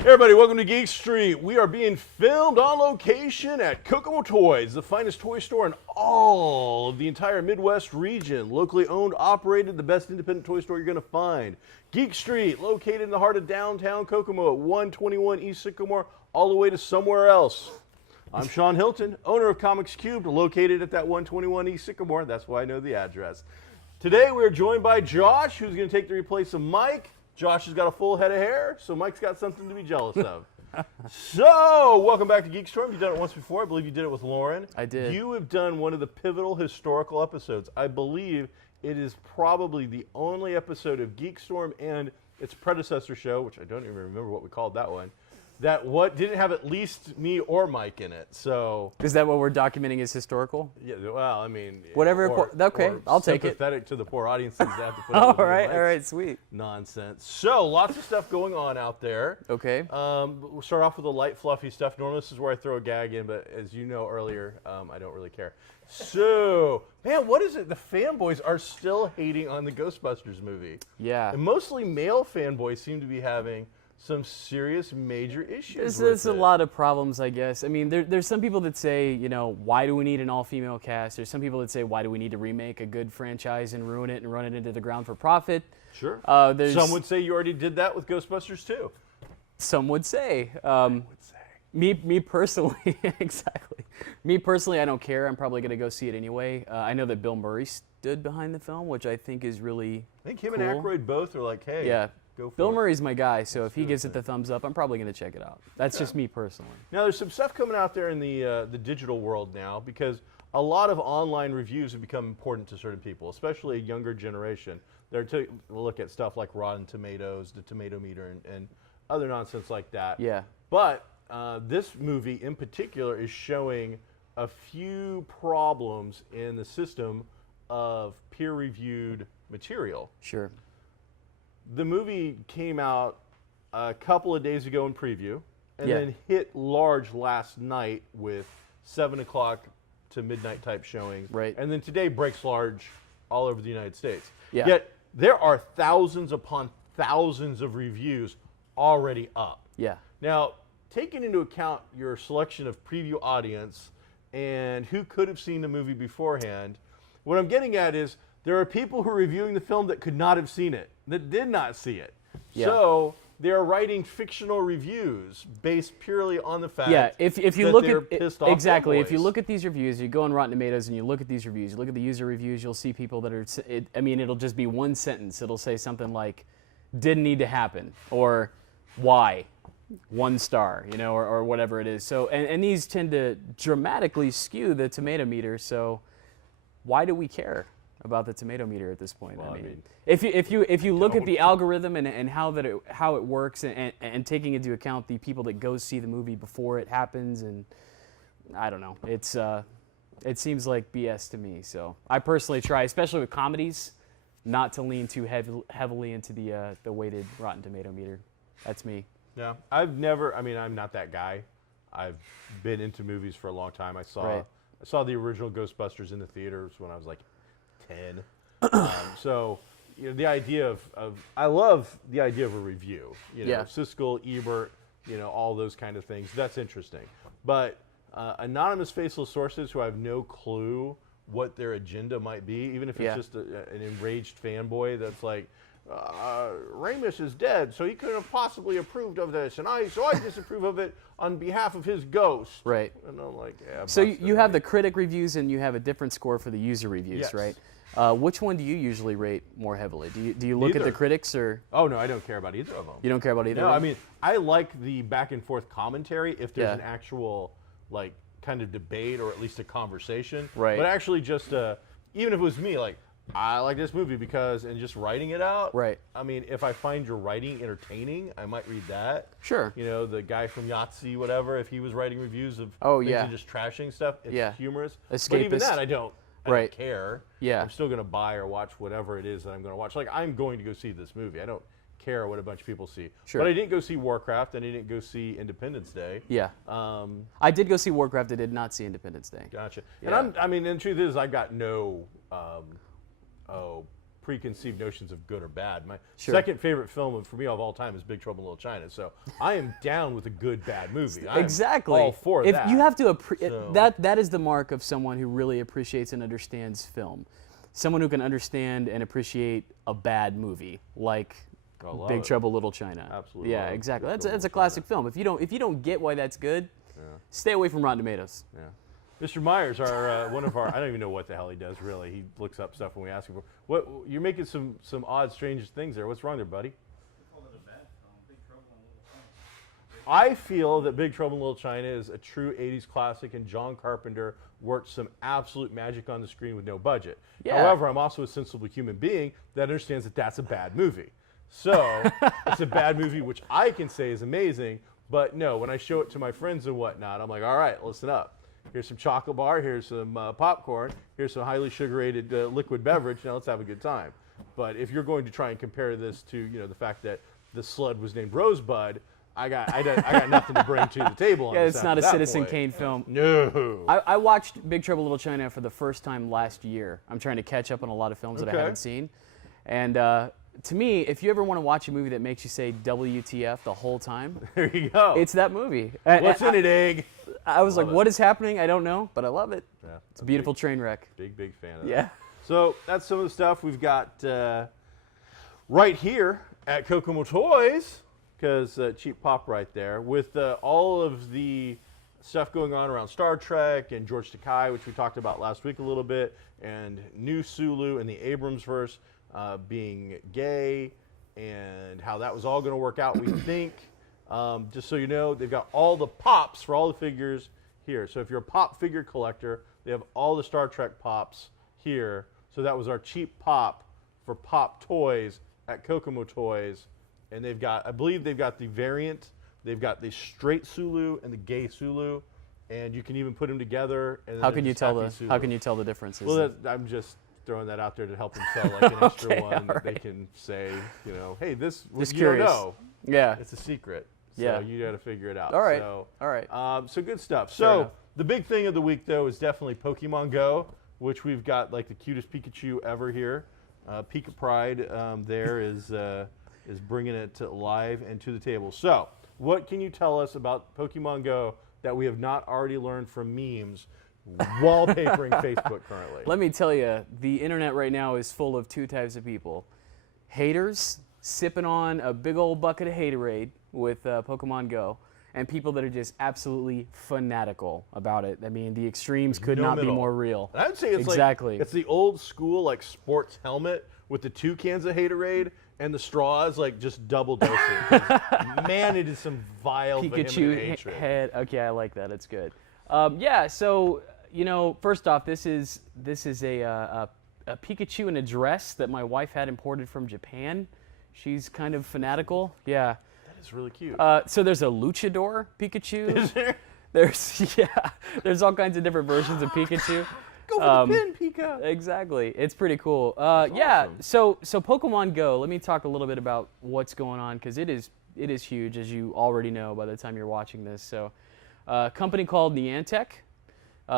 Everybody, welcome to Geek Street. We are being filmed on location at Kokomo Toys, the finest toy store in all of the entire Midwest region. Locally owned, operated, the best independent toy store you're going to find. Geek Street, located in the heart of downtown Kokomo at 121 East Sycamore, all the way to somewhere else. I'm Sean Hilton, owner of Comics Cubed, located at that 121 East Sycamore. That's why I know the address. Today we're joined by Josh, who's going to take the replace of Mike. Josh has got a full head of hair, so Mike's got something to be jealous of. So, welcome back to GeekStorm. You've done it once before. I believe you did it with Lauren. I did. You have done one of the pivotal historical episodes. I believe it is probably the only episode of GeekStorm and its predecessor show, which I don't even remember what we called that one, that didn't have at least me or Mike in it. So is that what we're documenting as historical? Yeah. Well, I mean, whatever. Okay, I'll take it. Sympathetic to the poor audiences that have to put all up with right, sweet. Nonsense. So lots of stuff going on out there. Okay. We'll start off with the light, fluffy stuff. Normally, this is where I throw a gag in, but as you know earlier, I don't really care. So, man, what is it? The fanboys are still hating on the Ghostbusters movie. Yeah. And mostly male fanboys seem to be having some serious major issues. There's a lot of problems, I guess. I mean, there's some people that say, you know, why do we need an all-female cast? There's some people that say, why do we need to remake a good franchise and ruin it and run it into the ground for profit? Sure. Some would say you already did that with Ghostbusters too. Some would say. Me personally, exactly. Me personally, I don't care. I'm probably going to go see it anyway. I know that Bill Murray stood behind the film, which I think is really I think him cool. and Aykroyd both are like, hey. Yeah. Go for Bill it. Murray's my guy, so if he gives it the thumbs up, I'm probably going to check it out. That's just me personally. Now, there's some stuff coming out there in the digital world now because a lot of online reviews have become important to certain people, especially a younger generation. They're to look at stuff like Rotten Tomatoes, the Tomato Meter, and other nonsense like that. Yeah. But this movie in particular is showing a few problems in the system of peer-reviewed material. Sure. The movie came out a couple of days ago in preview, and Yeah. then hit large last night with 7 o'clock to midnight type showings. Right. And then today breaks large all over the United States. Yeah. Yet there are thousands upon thousands of reviews already up. Yeah. Now, taking into account your selection of preview audience and who could have seen the movie beforehand, what I'm getting at is there are people who are reviewing the film that could not have seen it, that did not see it. Yeah. So they're writing fictional reviews based purely on the fact if you that look they're at pissed off exactly, fanboys. if you look at these reviews, you go on Rotten Tomatoes and you look at these reviews, you look at the user reviews, you'll see people that are. I mean, it'll just be one sentence. It'll say something like, "Didn't need to happen," or "Why." 1 star, you know, or whatever it is. So, and these tend to dramatically skew the tomato meter. So, why do we care about the tomato meter at this point? Well, I mean, if you look at don't. the algorithm and how it works and taking into account the people that go see the movie before it happens, and I don't know, it seems like BS to me. So, I personally try, especially with comedies, not to lean too heavily into the weighted Rotten Tomato meter. That's me. Yeah, I'm not that guy. I've been into movies for a long time. I saw the original Ghostbusters in the theaters when I was like 10. So, you know, the idea I love the idea of a review. You know, Yeah. Siskel, Ebert, you know, all those kind of things. That's interesting. But anonymous faceless sources who I have no clue what their agenda might be, even if it's just an enraged fanboy that's like, Ramis is dead, so he couldn't have possibly approved of this, so I disapprove of it on behalf of his ghost. Right. And I'm like, yeah. So you have the critic reviews and you have a different score for the user reviews, Yes. right? Which one do you usually rate more heavily? Do you look at the Neither. critics or? Oh no, I don't care about either of them. You don't care about either? No, of I them? mean, I like the back and forth commentary if there's Yeah. an actual like kind of debate or at least a conversation. Right. But actually, just even if it was me, like, I like this movie because, and just writing it out. Right. I mean, if I find your writing entertaining, I might read that. Sure. You know, the guy from Yahtzee, whatever, if he was writing reviews of things and just trashing stuff, it's humorous. Escapist. But even that, I don't care. Yeah. I'm still going to buy or watch whatever it is that I'm going to watch. Like, I'm going to go see this movie. I don't care what a bunch of people see. Sure. But I didn't go see Warcraft, and I didn't go see Independence Day. Yeah. I did go see Warcraft. I did not see Independence Day. Gotcha. Yeah. And and the truth is, I've got no preconceived notions of good or bad. My second favorite film for me of all time is Big Trouble in Little China. So I am down with a good bad movie. Exactly. I'm all for if that. You have to that is the mark of someone who really appreciates and understands film. Someone who can understand and appreciate a bad movie like Big Trouble in Little China. Absolutely. Yeah, exactly. That's a classic film. If you don't get why that's good, stay away from Rotten Tomatoes. Yeah. Mr. Myers, one of our, I don't even know what the hell he does really. He looks up stuff when we ask him for. What you're making some odd, strange things there. What's wrong there, buddy? I feel that Big Trouble in Little China is a true 80s classic, and John Carpenter worked some absolute magic on the screen with no budget. Yeah. However, I'm also a sensible human being that understands that that's a bad movie. So it's a bad movie, which I can say is amazing, but no, when I show it to my friends and whatnot, I'm like, all right, listen up. Here's some chocolate bar, here's some popcorn, here's some highly sugarated liquid beverage. Now let's have a good time. But if you're going to try and compare this to, the fact that the slud was named Rosebud, I got nothing to bring to the table. On it's not a Citizen Kane film. No. I watched Big Trouble in Little China for the first time last year. I'm trying to catch up on a lot of films that I haven't seen. And to me, if you ever want to watch a movie that makes you say WTF the whole time, there you go. It's that movie. What's in it, egg? I was like, what is happening? I don't know, but I love it. Yeah, it's a beautiful train wreck. Big fan of that. Yeah. So that's some of the stuff we've got right here at Kokomo Toys, because cheap pop right there, with all of the stuff going on around Star Trek and George Takei, which we talked about last week a little bit, and New Sulu and the Abramsverse being gay, and how that was all going to work out, we think. Just so you know, they've got all the pops for all the figures here. So if you're a pop figure collector, they have all the Star Trek pops here. So that was our cheap pop for pop toys at Kokomo Toys. And they've got, I believe they've got the variant. They've got the straight Sulu and the gay Sulu. And you can even put them together. And how can you tell the differences? Well, I'm just throwing that out there to help them sell like an extra one that they can say, hey, this just you curious. Don't know. Yeah. It's a secret. So yeah. you got to figure it out. All right. So, all right. So good stuff. Fair so enough. The big thing of the week, though, is definitely Pokemon Go, which we've got like the cutest Pikachu ever here. Pika Pride there is bringing it to live and to the table. So what can you tell us about Pokemon Go that we have not already learned from memes wallpapering Facebook currently? Let me tell you, the internet right now is full of two types of people. Haters sipping on a big old bucket of haterade with Pokemon Go, and people that are just absolutely fanatical about it. I mean, the extremes could not be more real. And I would say it's exactly. It's the old school like sports helmet with the 2 cans of haterade and the straws like just double dosing. Man, it is some vile Pikachu hatred. Head. Okay, I like that. It's good. Yeah. So first off, this is a Pikachu in a dress that my wife had imported from Japan. She's kind of fanatical. Yeah. That is really cute. So there's a luchador Pikachu. Is there? There's all kinds of different versions of Pikachu. Go for the pin, Pika. Exactly. It's pretty cool. Awesome. So Pokemon Go, let me talk a little bit about what's going on, because it is huge, as you already know by the time you're watching this. So a company called Niantic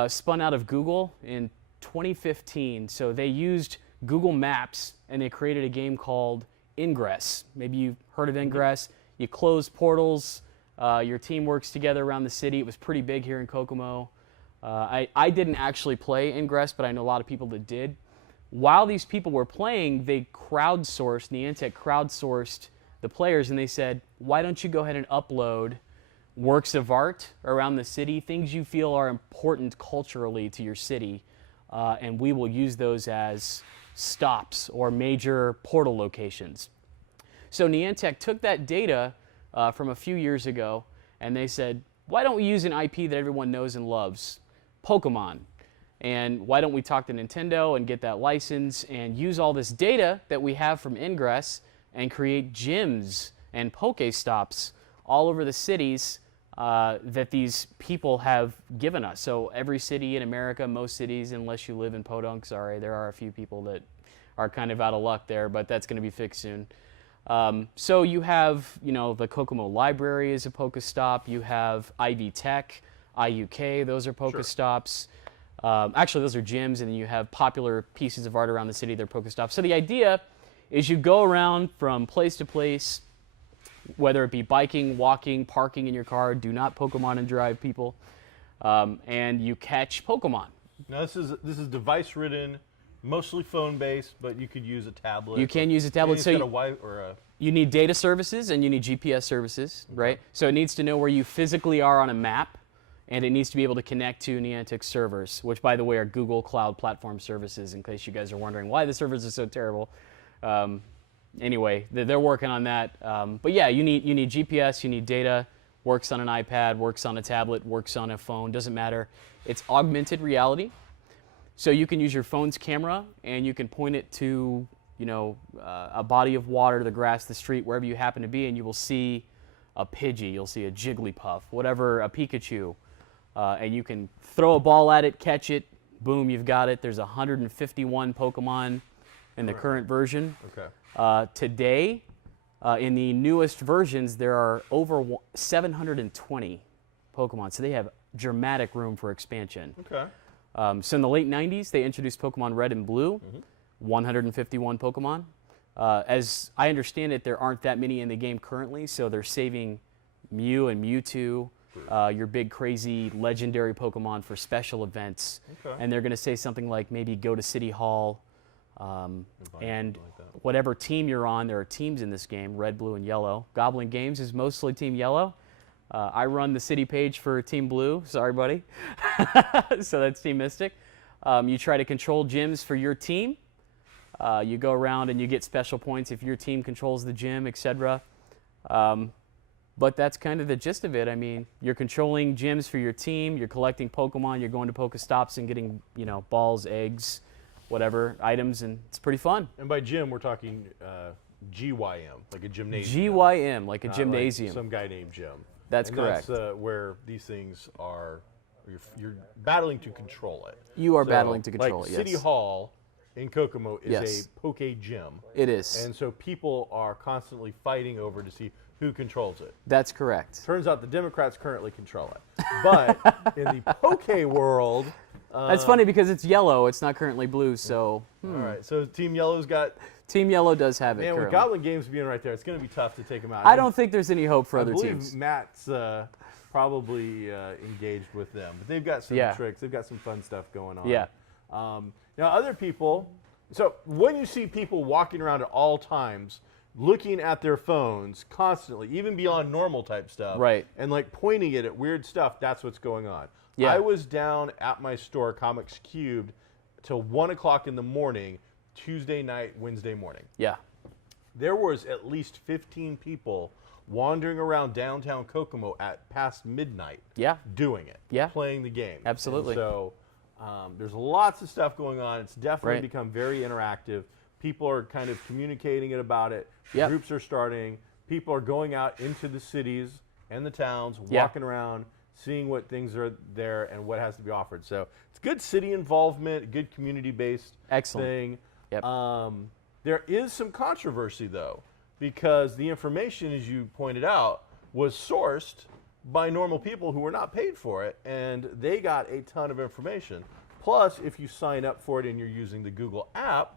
spun out of Google in 2015. So they used Google Maps, and they created a game called Ingress. Maybe you've heard of Ingress. You close portals. Your team works together around the city. It was pretty big here in Kokomo. I didn't actually play Ingress, but I know a lot of people that did. While these people were playing, Niantic crowdsourced the players, and they said, why don't you go ahead and upload works of art around the city, things you feel are important culturally to your city, and we will use those as stops or major portal locations. So Niantic took that data from a few years ago, and they said, why don't we use an IP that everyone knows and loves, Pokemon? And why don't we talk to Nintendo and get that license and use all this data that we have from Ingress and create gyms and Pokestops all over the cities that these people have given us. So every city in America, most cities, unless you live in Podunk, sorry, there are a few people that are kind of out of luck there, but that's going to be fixed soon. So you have, the Kokomo Library is a Pokestop. You have Ivy Tech, IUK, those are Pokestops. Actually, those are gyms, and then you have popular pieces of art around the city, they're Pokestops. So the idea is you go around from place to place, whether it be biking, walking, parking in your car, do not Pokemon and drive, people, and you catch Pokemon. Now this is device-ridden, mostly phone-based, but you could use a tablet. You can use a tablet. So you need data services and you need GPS services, right? So it needs to know where you physically are on a map, and it needs to be able to connect to Niantic servers, which, by the way, are Google Cloud Platform Services, in case you guys are wondering why the servers are so terrible. Anyway, they're working on that. But yeah, you need GPS, you need data, works on an iPad, works on a tablet, works on a phone, doesn't matter. It's augmented reality. So you can use your phone's camera and you can point it to, a body of water, the grass, the street, wherever you happen to be, and you will see a Pidgey, you'll see a Jigglypuff, whatever, a Pikachu. And you can throw a ball at it, catch it, boom, you've got it. There's 151 Pokemon in the current version. Okay. Today, in the newest versions, there are over 720 Pokemon, so they have dramatic room for expansion. Okay. So in the late 90s, they introduced Pokemon Red and Blue, 151 Pokemon. As I understand it, there aren't that many in the game currently, so they're saving Mew and Mewtwo, your big crazy legendary Pokemon, for special events. Okay. And they're going to say something like maybe go to City Hall, and whatever team you're on, there are teams in this game, red, blue, and yellow. Goblin Games is mostly Team Yellow. I run the city page for Team Blue. Sorry, buddy. So that's Team Mystic. You try to control gyms for your team. You go around and you get special points if your team controls the gym, etc. But that's kind of the gist of it. I mean, you're controlling gyms for your team. You're collecting Pokemon. You're going to Pokestops and getting, balls, eggs, whatever, items, and it's pretty fun. And by gym, we're talking GYM, like a gymnasium. GYM, like a gymnasium. Like some guy named Jim. That's correct. That's where these things are. You're battling to control it. You are battling to control it, yes. City Hall in Kokomo is a Poke Gym. It is. And so people are constantly fighting over to see who controls it. That's correct. Turns out the Democrats currently control it. But in the Poke world... That's funny because it's yellow. It's not currently blue, so... All right, so Team Yellow's got... Team Yellow does have it currently. With Goblin Games being right there, it's going to be tough to take them out. I don't think there's any hope for other teams. I believe Matt's probably engaged with them. But they've got some tricks. They've got some fun stuff going on. Yeah. Now, other people... So when you see people walking around at all times, looking at their phones constantly, even beyond normal type stuff, right, and like pointing it at weird stuff, that's what's going on. Yeah. I was down at my store, Comics Cubed, till 1 o'clock in the morning, Tuesday night, Wednesday morning. Yeah. There was at least 15 people wandering around downtown Kokomo at past midnight. Yeah. Doing it. Yeah. Playing the game. Absolutely. And so there's lots of stuff going on. It's definitely become very interactive. People are kind of communicating it about it. Yep. Groups are starting. People are going out into the cities and the towns, walking around, seeing what things are there and what has to be offered. So it's good city involvement, good community-based thing. Yep. There is some controversy, though, because the information, as you pointed out, was sourced by normal people who were not paid for it, and they got a ton of information. Plus, if you sign up for it and you're using the Google app,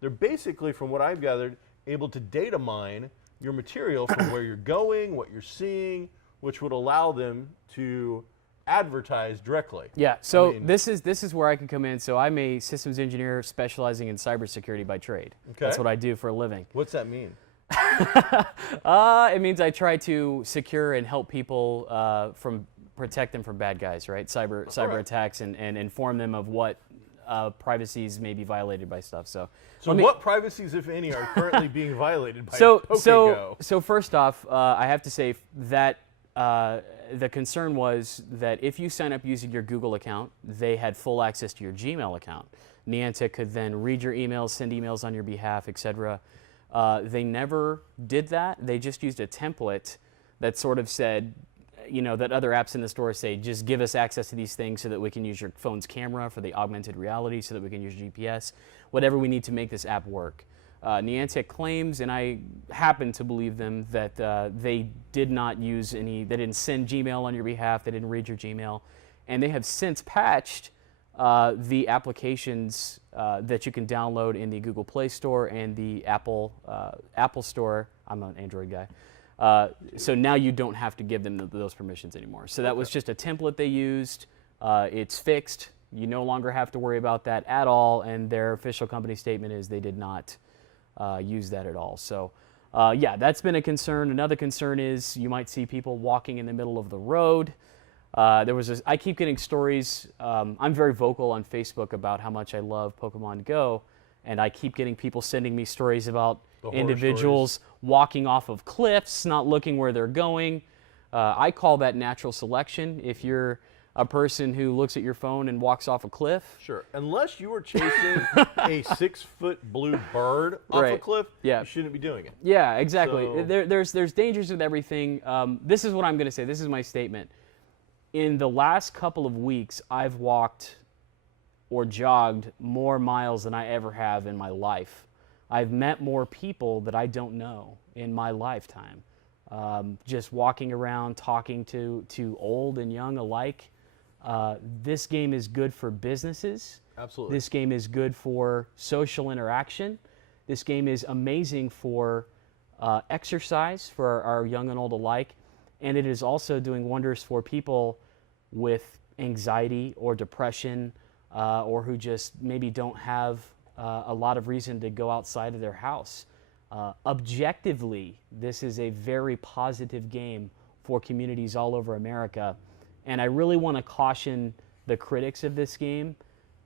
they're basically, from what I've gathered, able to data mine your material from where you're going, what you're seeing, which would allow them to advertise directly. Yeah, so this is where I can come in. So I'm a systems engineer specializing in cybersecurity by trade. Okay. That's what I do for a living. What's that mean? It means I try to secure and help people protect them from bad guys, right? Cyber attacks, and inform them of what privacies may be violated by stuff. So what privacies, if any, are currently being violated by Pokego? So first off, I have to say that the concern was that if you sign up using your Google account, they had full access to your Gmail account. Niantic could then read your emails, send emails on your behalf, etc. They never did that. They just used a template that sort of said, that other apps in the store say, just give us access to these things so that we can use your phone's camera for the augmented reality, so that we can use GPS, whatever we need to make this app work. Niantic claims, and I happen to believe them, that they did not use they didn't send Gmail on your behalf, they didn't read your Gmail, and they have since patched the applications that you can download in the Google Play Store and the Apple Store. I'm an Android guy. So now you don't have to give them those permissions anymore. So that was just a template they used. It's fixed. You no longer have to worry about that at all, and their official company statement is they did not use that at all. So yeah, that's been a concern. Another concern is you might see people walking in the middle of the road. I keep getting stories. I'm very vocal on Facebook about how much I love Pokemon Go, and I keep getting people sending me stories about individuals walking off of cliffs, not looking where they're going. I call that natural selection. If you're a person who looks at your phone and walks off a cliff. Sure. Unless you were chasing a 6-foot blue bird off a cliff, you shouldn't be doing it. Yeah, exactly. So... There's dangers with everything. This is what I'm going to say. This is my statement. In the last couple of weeks, I've walked or jogged more miles than I ever have in my life. I've met more people that I don't know in my lifetime. Just walking around, talking to old and young alike. This game is good for businesses. Absolutely. This game is good for social interaction. This game is amazing for exercise for our young and old alike. And it is also doing wonders for people with anxiety or depression or who just maybe don't have a lot of reason to go outside of their house. Objectively, this is a very positive game for communities all over America. And I really want to caution the critics of this game.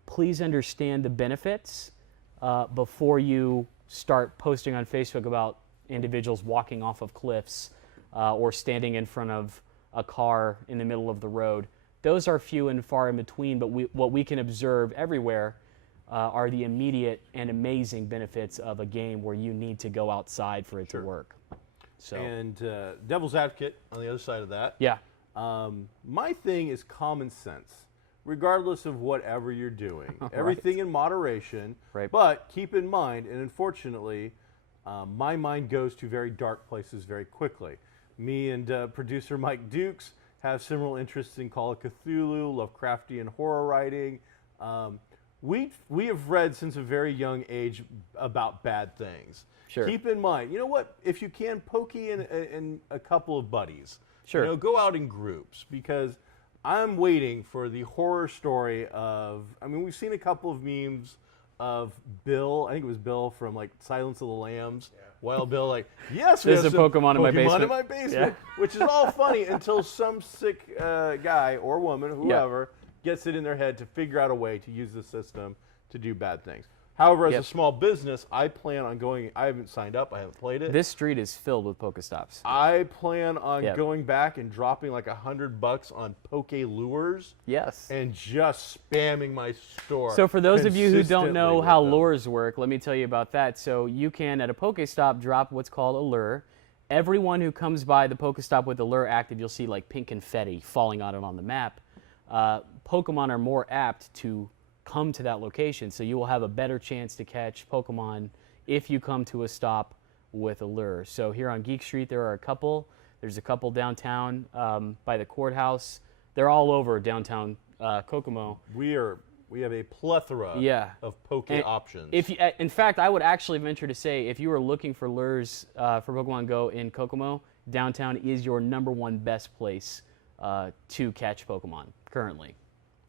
Please understand the benefits before you start posting on Facebook about individuals walking off of cliffs or standing in front of a car in the middle of the road. Those are few and far in between, but what we can observe everywhere are the immediate and amazing benefits of a game where you need to go outside for it to work. So. And devil's advocate on the other side of that. Yeah. My thing is common sense, regardless of whatever you're doing. Everything in moderation. Right. But keep in mind, and unfortunately, my mind goes to very dark places very quickly. Me and producer Mike Dukes have similar interests in Call of Cthulhu, Lovecraftian horror writing. We have read since a very young age about bad things. Sure. Keep in mind, you know what? If you can, pokey in a couple of buddies. Sure. You know, go out in groups, because I'm waiting for the horror story of. I mean, we've seen a couple of memes of Bill. I think it was Bill from like Silence of the Lambs. Yeah. Wild Bill, like, yes, there's a Pokemon in my basement. In my basement, which is all funny until some sick guy or woman, whoever, gets it in their head to figure out a way to use the system to do bad things. However, as a small business, I plan on going. I haven't signed up. I haven't played it. This street is filled with Pokestops. I plan on going back and dropping like $100 on Poke Lures. Yes. And just spamming my store. So for those of you who don't know how lures work, let me tell you about that. So you can, at a Pokestop, drop what's called a lure. Everyone who comes by the Pokestop with the lure active, you'll see like pink confetti falling on it on the map. Pokemon are more apt to come to that location, so you will have a better chance to catch Pokemon if you come to a stop with a lure. So here on Geek Street, there are a couple. There's a couple downtown by the courthouse. They're all over downtown Kokomo. We have a plethora of Poke options. If you, in fact, I would actually venture to say, if you are looking for lures for Pokemon Go in Kokomo, downtown is your #1 best place to catch Pokemon currently.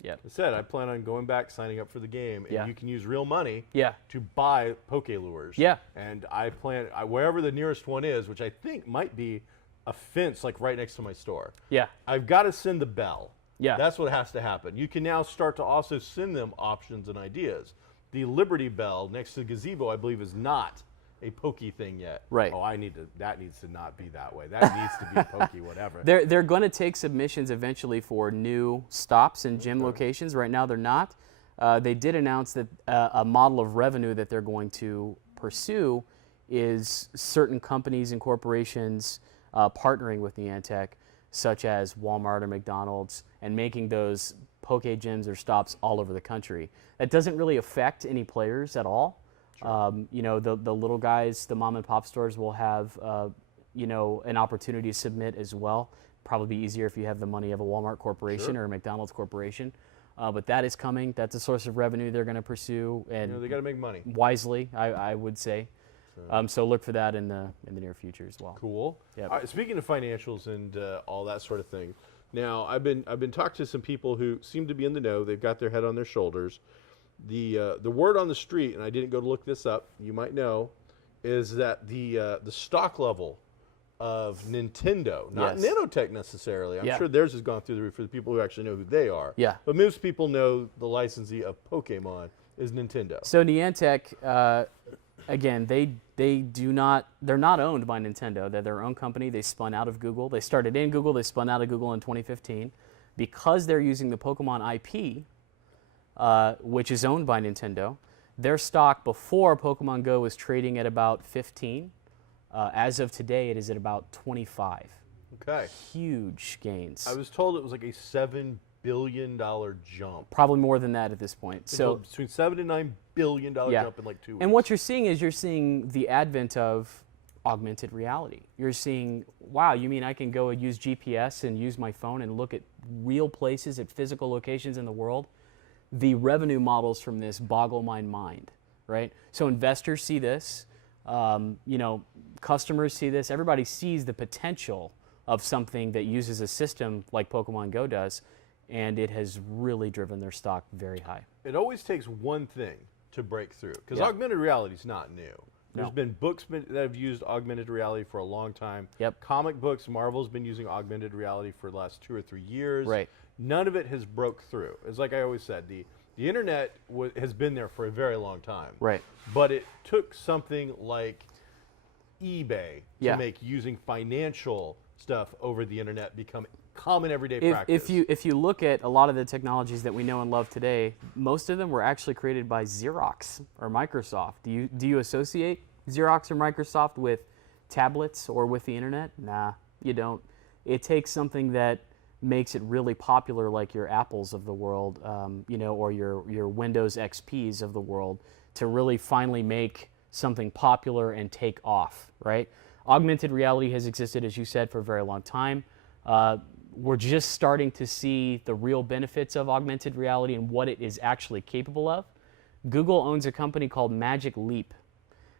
Yep. I said I plan on going back, signing up for the game, and you can use real money to buy Poke Lures. Yeah. And I plan, wherever the nearest one is, which I think might be a fence like right next to my store. Yeah. I've got to send the bell. Yeah. That's what has to happen. You can now start to also send them options and ideas. The Liberty Bell next to the gazebo, I believe, is not a pokey thing yet. Right. Oh, that needs to not be that way. That needs to be pokey, whatever. They're going to take submissions eventually for new stops and gym locations. Right now, they're not. They did announce that a model of revenue that they're going to pursue is certain companies and corporations partnering with Niantic, such as Walmart or McDonald's, and making those poke gyms or stops all over the country. That doesn't really affect any players at all. Sure. You know, the little guys, the mom and pop stores will have, you know, an opportunity to submit as well. Probably be easier if you have the money of a Walmart corporation Sure. or a McDonald's corporation. But that is coming. That's a source of revenue they're going to pursue, and you know, they got to make money wisely, I would say. So look for that in the near future as well. Cool. Yep. All right, speaking of financials and all that sort of thing, now I've been talking to some people who seem to be in the know. They've got their head on their shoulders. The word on the street, and I didn't go to look this up, you might know, is that the stock level of Nintendo, not Yes. Nanotech necessarily. I'm Yeah. sure theirs has gone through the roof for the people who actually know who they are. Yeah. But most people know the licensee of Pokemon is Nintendo. So Niantic, again, they're not owned by Nintendo. They're their own company. They spun out of Google. They started in Google. They spun out of Google in 2015. Because they're using the Pokemon IP, which is owned by Nintendo, their stock before Pokemon Go was trading at about 15. As of today, it is at about 25. Okay. Huge gains. I was told it was like a $7 billion jump. Probably more than that at this point. So between $7 and $9 billion jump in like 2 weeks. And what you're seeing is the advent of augmented reality. You're seeing, wow, you mean I can go and use GPS and use my phone and look at real places, at physical locations in the world? The revenue models from this boggle my mind, right? So investors see this, you know, customers see this, everybody sees the potential of something that uses a system like Pokemon Go does, and it has really driven their stock very high. It always takes one thing to break through, because Yeah. augmented reality is not new. There's No. been books that have used augmented reality for a long time. Yep. Comic books, Marvel's been using augmented reality for the last 2 or 3 years. Right. None of it has broke through. It's like I always said, the internet has been there for a very long time. Right. But it took something like eBay to Yeah. make using financial stuff over the internet become common everyday practice. If you look at a lot of the technologies that we know and love today, most of them were actually created by Xerox or Microsoft. Do you associate Xerox or Microsoft with tablets or with the internet? Nah, you don't. It takes something that makes it really popular, like your Apples of the world, you know, or your Windows XPs of the world, to really finally make something popular and take off, right? Augmented reality has existed, as you said, for a very long time. We're just starting to see the real benefits of augmented reality and what it is actually capable of. Google owns a company called Magic Leap.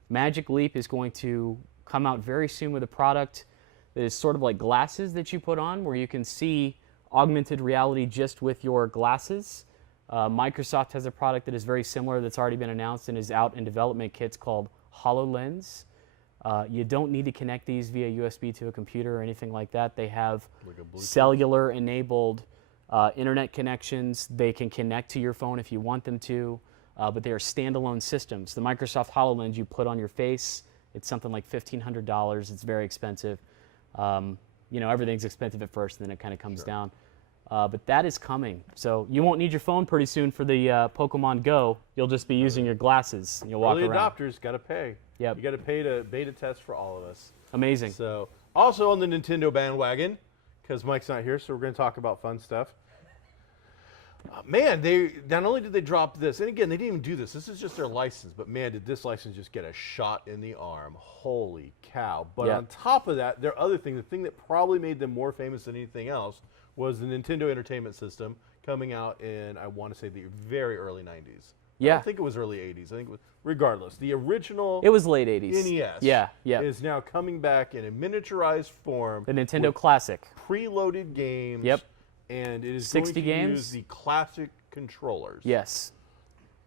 Magic Leap is going to come out very soon with a product that is sort of like glasses that you put on, where you can see augmented reality just with your glasses. Microsoft has a product that is very similar that's already been announced and is out in development kits called HoloLens. You don't need to connect these via USB to a computer or anything like that. They have cellular-enabled internet connections. They can connect to your phone if you want them to, but they are standalone systems. The Microsoft HoloLens you put on your face, it's something like $1,500. It's very expensive. You know, everything's expensive at first, and then it kind of comes down. But that is coming. So you won't need your phone pretty soon for the Pokemon Go. You'll just be using your glasses. And you'll walk Early around. adopters got to pay. Yep. You got to pay to beta test for all of us. Amazing. So, also on the Nintendo bandwagon, because Mike's not here, so we're going to talk about fun stuff. Man, they not only did they drop this, and again, they didn't even do this. This is just their license, but man, did this license just get a shot in the arm. Holy cow. But Yeah. on top of that, their other thing, the thing that probably made them more famous than anything else, was the Nintendo Entertainment System coming out in, I want to say, the very early 90s. I Yeah. don't think it was early 80s. I think it was, regardless, the original It was late 80s. NES Yeah. is now coming back in a miniaturized form. The Nintendo with Classic. preloaded games. Yep. And it is 60 going to games? use the classic controllers. Yes.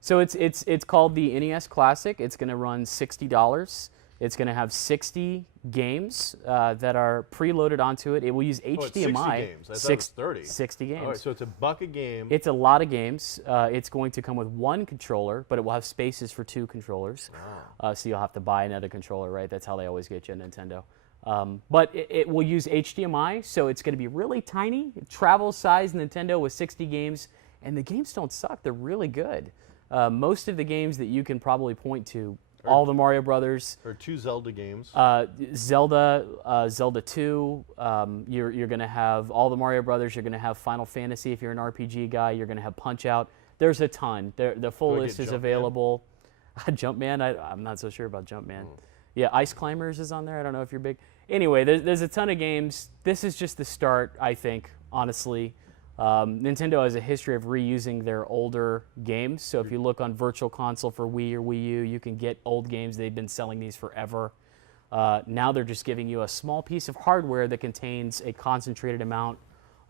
So it's called the NES Classic. It's going to run $60. It's going to have 60 games that are preloaded onto it. It will use HDMI. It's 60 games. I thought it was 30. 60 games. All right, so it's $1 a game. It's a lot of games. It's going to come with one controller, but it will have spaces for 2 controllers. Wow. So you'll have to buy another controller, right? That's how they always get you at Nintendo. But it will use HDMI, so it's going to be really tiny, travel size Nintendo with 60 games, and the games don't suck. They're really good. Most of the games that you can probably point to, all the Mario Brothers. Or 2 Zelda games. Zelda 2. You're going to have all the Mario Brothers. You're going to have Final Fantasy if you're an RPG guy. You're going to have Punch-Out. There's a ton. The full list is available. Jumpman? I'm not so sure about Jumpman. Yeah, Ice Climbers is on there. I don't know if you're big. Anyway, there's a ton of games. This is just the start, I think, honestly. Nintendo has a history of reusing their older games. So if you look on Virtual Console for Wii or Wii U, you can get old games. They've been selling these forever. Now they're just giving you a small piece of hardware that contains a concentrated amount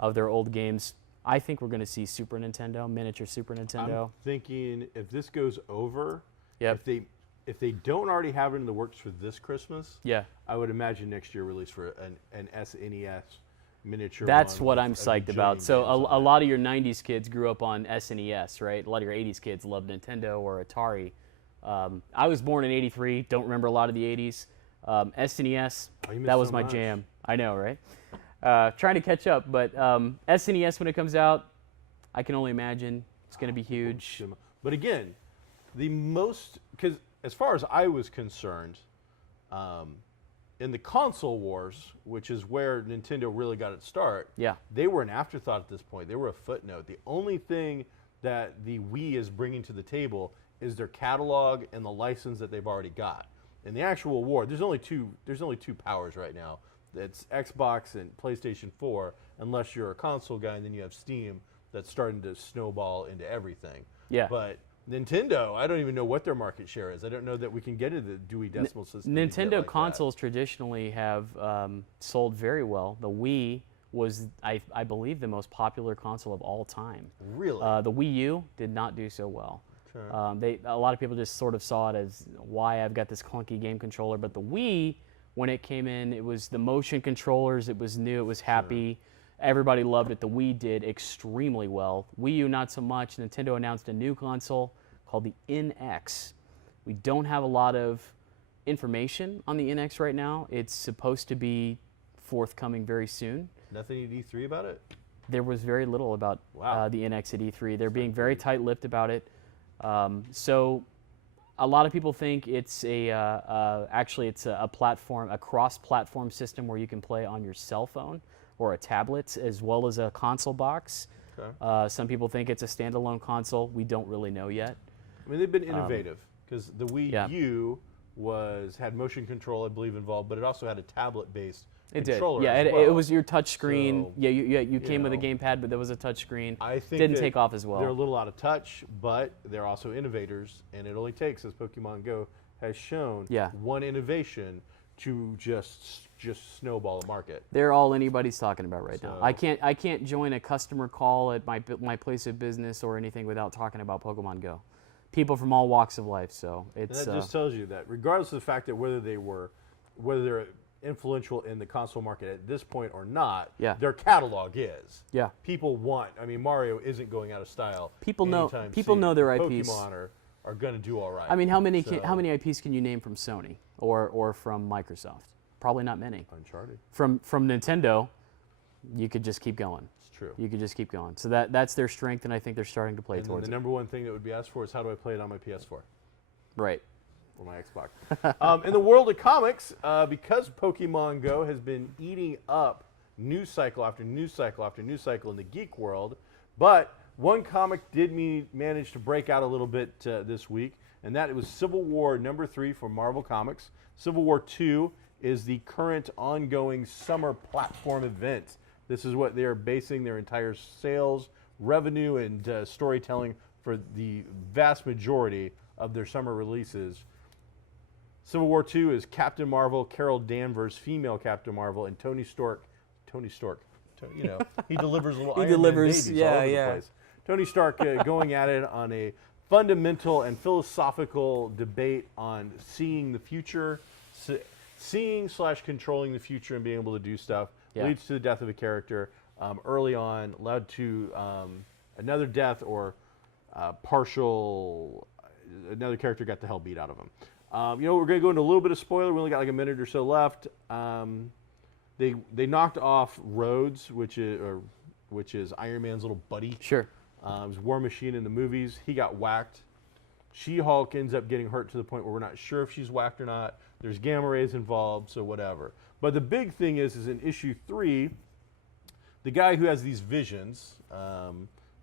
of their old games. I think we're going to see Super Nintendo, miniature Super Nintendo. I'm thinking if this goes over, Yep. if they don't already have it in the works for this Christmas, Yeah. I would imagine next year release for an SNES miniature. That's one what with I'm a psyched about. bajillion So games on a it. lot of your 90s kids grew up on SNES, right? A lot of your 80s kids love Nintendo or Atari. I was born in 83, don't remember a lot of the 80s. SNES, Oh, you missed that was so my much. jam. I know, right? Trying to catch up, but SNES, when it comes out, I can only imagine it's going to be huge. But again, because as far as I was concerned, in the console wars, which is where Nintendo really got its start, Yeah. they were an afterthought at this point. They were a footnote. The only thing that the Wii is bringing to the table is their catalog and the license that they've already got. In the actual war, there's only two powers right now. It's Xbox and PlayStation 4, unless you're a console guy, and then you have Steam that's starting to snowball into everything. Yeah. But Nintendo, I don't even know what their market share is. I don't know that we can get into the Dewey Decimal System. to get Nintendo like that. consoles traditionally have sold very well. The Wii was, I believe, the most popular console of all time. Really? The Wii U did not do so well. Okay. A lot of people just sort of saw it as why I've got this clunky game controller. But the Wii, when it came in, it was the motion controllers. It was new. It was happy. Everybody loved it. The Wii did extremely well. Wii U, not so much. Nintendo announced a new console called the NX. We don't have a lot of information on the NX right now. It's supposed to be forthcoming very soon. Nothing at E3 about it? There was very little about Wow. the NX at E3. They're being very tight-lipped about it. So a lot of people think it's actually it's a platform, a cross-platform system where you can play on your cell phone or a tablet as well as a console box. Okay. Some people think it's a standalone console. We don't really know yet. I mean, they've been innovative because the Wii Yeah. U had motion control, I believe, involved, but it also had a tablet-based It did. controller. Yeah, as it well. was your touch screen. So, Yeah, you came with a know, gamepad, but there was a touch screen. I think didn't that take off as well. They're a little out of touch, but they're also innovators, and it only takes, as Pokemon Go has shown, Yeah. one innovation to just snowball the market. They're all anybody's talking about right now. So- I can't join a customer call at my place of business or anything without talking about Pokemon Go. People from all walks of life. So And it's that just tells you that, regardless of the fact that whether they're influential in the console market at this point or not, Yeah. their catalog is. yeah. People want. I mean, Mario isn't going out of style. People know- anytime people soon. know their IPs. Pokemon are going to do all right. I mean, how many So, how many IPs can you name from Sony or from Microsoft? Probably not many. Uncharted. From Nintendo, you could just keep going. It's true. You could just keep going. So that's their strength, and I think they're starting to play And then towards the it. number one thing that would be asked for is how do I play it on my PS4 Right. or my Xbox? In the world of comics, because Pokemon Go has been eating up news cycle after news cycle after news cycle in the geek world, but one comic did manage to break out a little bit this week, and that it was Civil War #3 for Marvel Comics. Civil War 2 is the current ongoing summer platform event. This is what they are basing their entire sales, revenue, and storytelling for the vast majority of their summer releases. Civil War 2 is Captain Marvel, Carol Danvers, female Captain Marvel, and Tony Stork. You know, he delivers little He Iron Man delivers, babies yeah, all over yeah. the place. Tony Stark going at it on a fundamental and philosophical debate on seeing the future, seeing / controlling the future and being able to do stuff Yeah. leads to the death of a character early on, led to another death or partial. Another character got the hell beat out of him. We're going to go into a little bit of spoiler. We only got like a minute or so left. They knocked off Rhodes, which is Iron Man's little buddy. Sure. It was War Machine in the movies. He got whacked. She-Hulk ends up getting hurt to the point where we're not sure if she's whacked or not. There's gamma rays involved, so whatever. But the big thing is in issue 3, the guy who has these visions,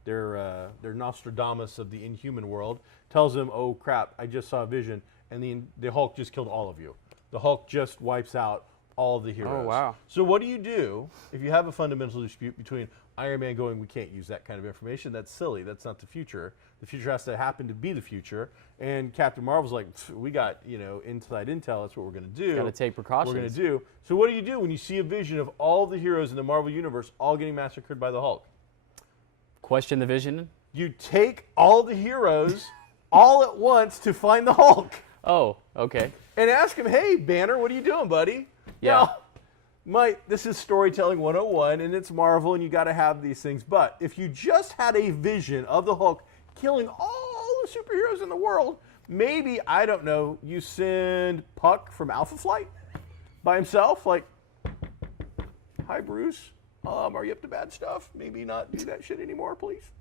they're Nostradamus of the Inhuman world, tells him, "Oh crap, I just saw a vision," and the Hulk just killed all of you. The Hulk just wipes out all of the heroes. Oh, wow. So what do you do if you have a fundamental dispute between Iron Man going, "We can't use that kind of information. That's silly. That's not the future. The future has to happen to be the future." And Captain Marvel's like, "We got, inside intel. That's what we're going to do. Got to take precautions. We're going to do." So what do you do when you see a vision of all the heroes in the Marvel Universe all getting massacred by the Hulk? Question the vision? You take all the heroes all at once to find the Hulk Oh, okay. and ask him, "Hey, Banner, what are you doing, buddy?" Yeah. Now, this is storytelling 101, and it's Marvel, and you got to have these things. But if you just had a vision of the Hulk killing all the superheroes in the world, maybe, I don't know, you send Puck from Alpha Flight by himself, like, "Hi, Bruce. Are you up to bad stuff? Maybe not do that shit anymore, please."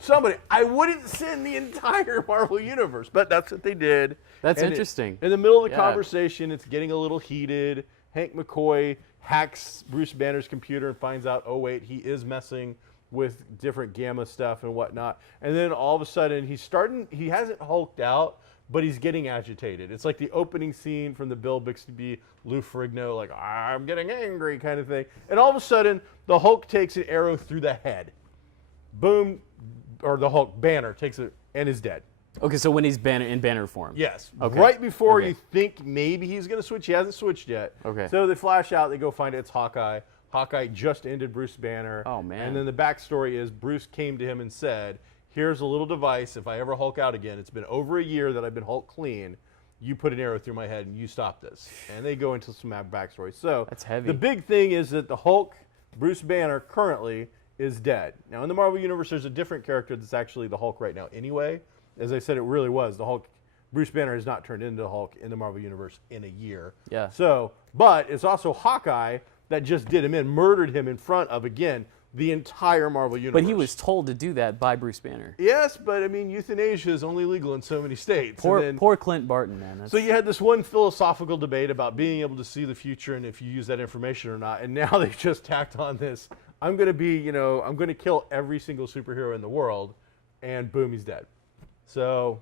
Somebody. I wouldn't send the entire Marvel Universe, but that's what they did. That's And interesting. in the middle of the Yeah. conversation, it's getting a little heated. Hank McCoy hacks Bruce Banner's computer and finds out, oh, wait, he is messing with different gamma stuff and whatnot. And then all of a sudden, he hasn't hulked out, but he's getting agitated. It's like the opening scene from the Bill Bixby, Lou Ferrigno, like, "I'm getting angry" kind of thing. And all of a sudden, the Hulk takes an arrow through the head. Boom, or the Hulk, Banner, takes it and is dead. Okay, so when he's in banner form. Yes. Okay. Right before Okay. you think maybe he's going to switch. He hasn't switched yet. Okay. So they flash out. They go find it. It's Hawkeye. Hawkeye just ended Bruce Banner. Oh, man. And then the backstory is Bruce came to him and said, "Here's a little device. If I ever Hulk out again, it's been over a year that I've been Hulk clean. You put an arrow through my head and you stop this." And they go into some backstory. So That's heavy. the big thing is that the Hulk, Bruce Banner, currently is dead. Now, in the Marvel Universe, there's a different character that's actually the Hulk right now anyway. As I said, it really was. The Hulk, Bruce Banner has not turned into the Hulk in the Marvel Universe in a year. Yeah. So, but it's also Hawkeye that just did him in, murdered him in front of, again, the entire Marvel Universe. But he was told to do that by Bruce Banner. Yes, but I mean, euthanasia is only legal in so many states. And then- Poor Clint Barton, man. That's, so you had this one philosophical debate about being able to see the future and if you use that information or not. And now they've just tacked on this. I'm going to kill every single superhero in the world, and boom, he's dead. So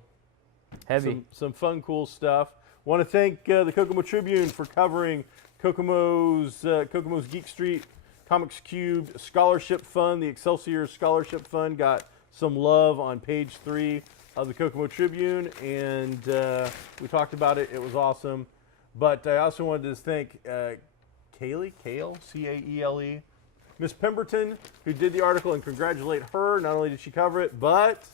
heavy. some fun, cool stuff. Want to thank the Kokomo Tribune for covering Kokomo's Geek Street Comics Cubed Scholarship Fund. The Excelsior Scholarship Fund got some love on page 3 of the Kokomo Tribune, and we talked about it. It was awesome. But I also wanted to thank Kale, C-A-E-L-E, Miss Pemberton, who did the article, and congratulate her. Not only did she cover it, but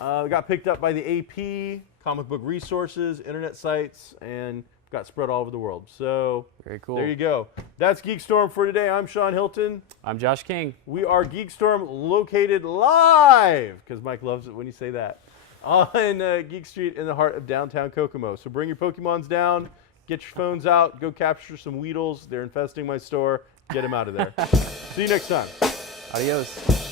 it got picked up by the AP, comic book resources, internet sites, and got spread all over the world. So Very cool. there you go. That's GeekStorm for today. I'm Sean Hilton. I'm Josh King. We are GeekStorm located live, because Mike loves it when you say that, on Geek Street in the heart of downtown Kokomo. So bring your Pokemons down, get your phones out, go capture some Weedles. They're infesting my store. Get them out of there. See you next time. Adios.